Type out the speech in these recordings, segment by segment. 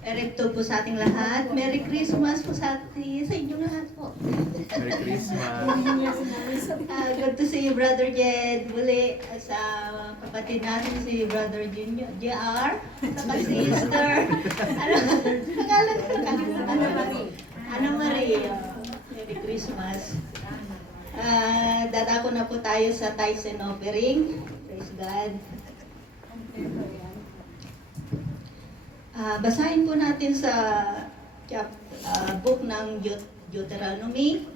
Erepto po sa ating lahat. Merry Christmas po sa inyong lahat po. Merry Christmas. Good to see you, Brother Jed. Muli sa kapatid natin si Brother Junior, JR. Saka si Sister. Ano? Pangalan ko Ana Marie. Merry Christmas. Dadako na po tayo sa tithes and offering. Praise God. Basahin po natin sa book ng Deuteronomy,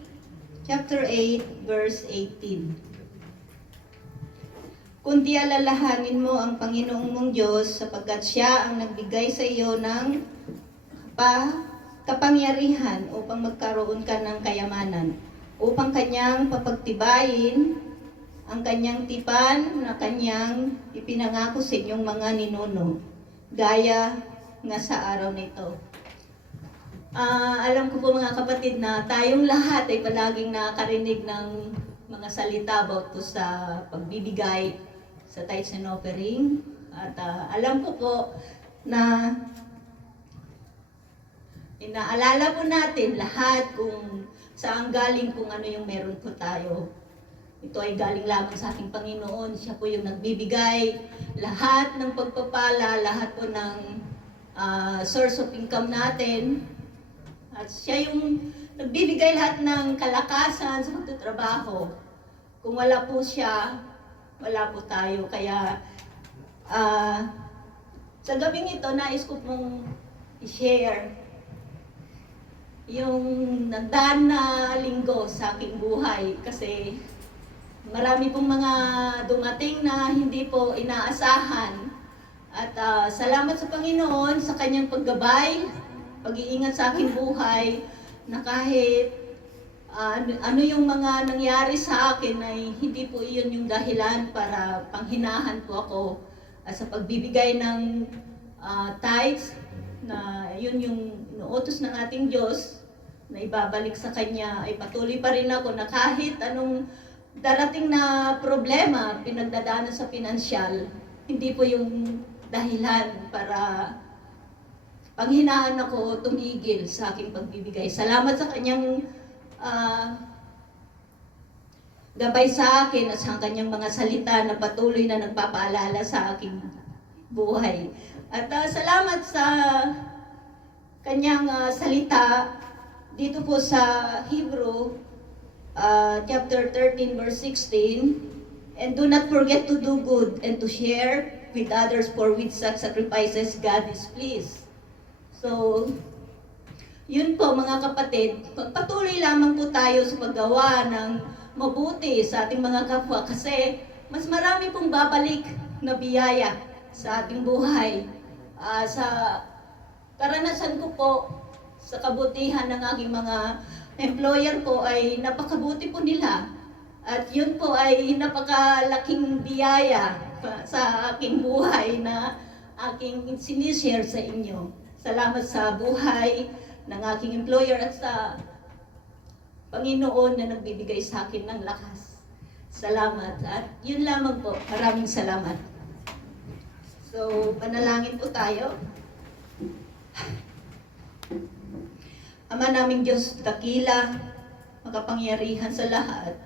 chapter 8, verse 18. Kundi alalahanin mo ang Panginoong mong Diyos sapagkat Siya ang nagbigay sa iyo ng kapangyarihan upang magkaroon ka ng kayamanan, upang Kanyang papagtibayin ang Kanyang tipan na Kanyang ipinangako sa inyong mga ninuno, gaya nga sa araw nito. Alam ko po mga kapatid na tayong lahat ay palaging nakakarinig ng mga salita about po sa pagbibigay sa tithes and offering. At alam ko po na inaalala po natin lahat kung saan galing, kung ano yung meron po tayo. Ito ay galing lamang sa ating Panginoon. Siya po yung nagbibigay lahat ng pagpapala, lahat po ng source of income natin. At siya yung nagbibigay lahat ng kalakasan sa pagtatrabaho. Kung wala po siya, wala po tayo. Kaya sa gabing ito, nais ko pong i-share yung nagdaan na linggo sa aking buhay. Kasi marami pong mga dumating na hindi po inaasahan. At salamat sa Panginoon sa Kanyang paggabay, pag-iingat sa aking buhay, na kahit ano yung mga nangyari sa akin ay hindi po iyon yung dahilan para panghinahan po ako sa pagbibigay ng tithes, na yun yung inuutos ng ating Diyos na ibabalik sa Kanya. Ay patuloy pa rin ako na kahit anong darating na problema, pinagdadaanan sa pinansyal, hindi po yung dahilan para panghinaan ako tumigil sa aking pagbibigay. Salamat sa Kanyang gabay sa akin at sa Kanyang mga salita na patuloy na nagpapaalala sa aking buhay. At salamat sa Kanyang salita dito po sa Hebrew chapter 13 verse 16. And do not forget to do good and to share with others, for with such sacrifices God is pleased. So, yun po mga kapatid, pagpatuloy lamang po tayo sa paggawa ng mabuti sa ating mga kapwa kasi mas marami pong babalik na biyaya sa ating buhay. Sa karanasan ko po, sa kabutihan ng aking mga employer po ay napakabuti po nila. At yun po ay napakalaking biyaya sa aking buhay na aking sinishare sa inyo. Salamat sa buhay ng aking employer at sa Panginoon na nagbibigay sa akin ng lakas. Salamat. At yun lamang po. Maraming salamat. So, panalangin po tayo. Ama naming Diyos, dakila, makapangyarihan sa lahat.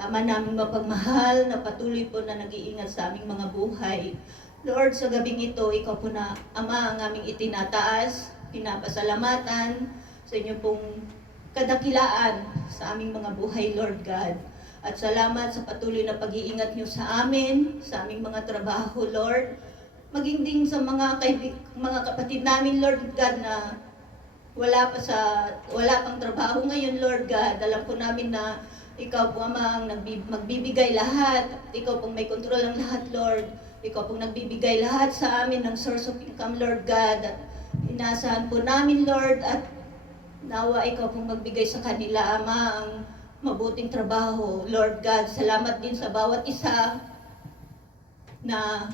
Ama naming mapagmahal na patuloy po na nag-iingat sa aming mga buhay. Lord, sa gabing ito, Ikaw po na, Ama, ang aming itinataas, pinapasalamatan sa inyo pong kadakilaan sa aming mga buhay, Lord God. At salamat sa patuloy na pag-iingat niyo sa amin, sa aming mga trabaho, Lord. Maging din sa mga kapatid namin, Lord God, na wala pang trabaho ngayon, Lord God. Alam po namin na Ikaw po Ama ang magbibigay lahat. Ikaw pong may kontrol ng lahat, Lord. Ikaw pong nagbibigay lahat sa amin ng source of income, Lord God. At inaasahan po namin, Lord, at nawa Ikaw pong magbigay sa kanila, Ama, ang mabuting trabaho. Lord God, salamat din sa bawat isa na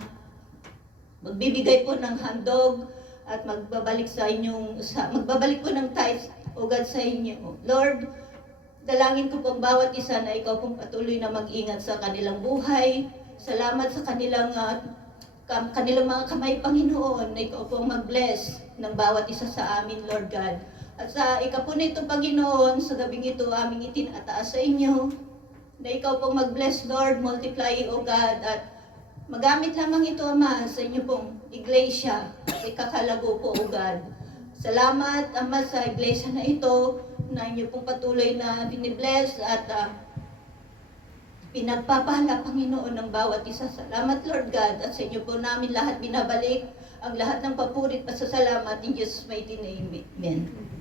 magbibigay po ng handog at magbabalik po ng tithes, O God, sa inyo. Lord, dalangin ko pong bawat isa na Ikaw pong patuloy na mag-ingat sa kanilang buhay. Salamat sa kanilang kanilang mga kamay, Panginoon, na ikaw pong mag-bless ng bawat isa sa amin, Lord God. At sa ikapo nito, Panginoon, sa gabing ito, aming itinataas sa inyo, na ikaw pong mag-bless, Lord, multiply, O God, at magamit lamang ito, Ama, sa inyo pong iglesia, at ikakalago po, O God. Salamat, Ama, sa iglesia na ito, na inyo pong patuloy na binibless at pinagpapala, Panginoon, ng bawat isa. Salamat, Lord God, at sa inyo po namin lahat binabalik ang lahat ng papurit, pasasalamat in Jesus' mighty name. Amen.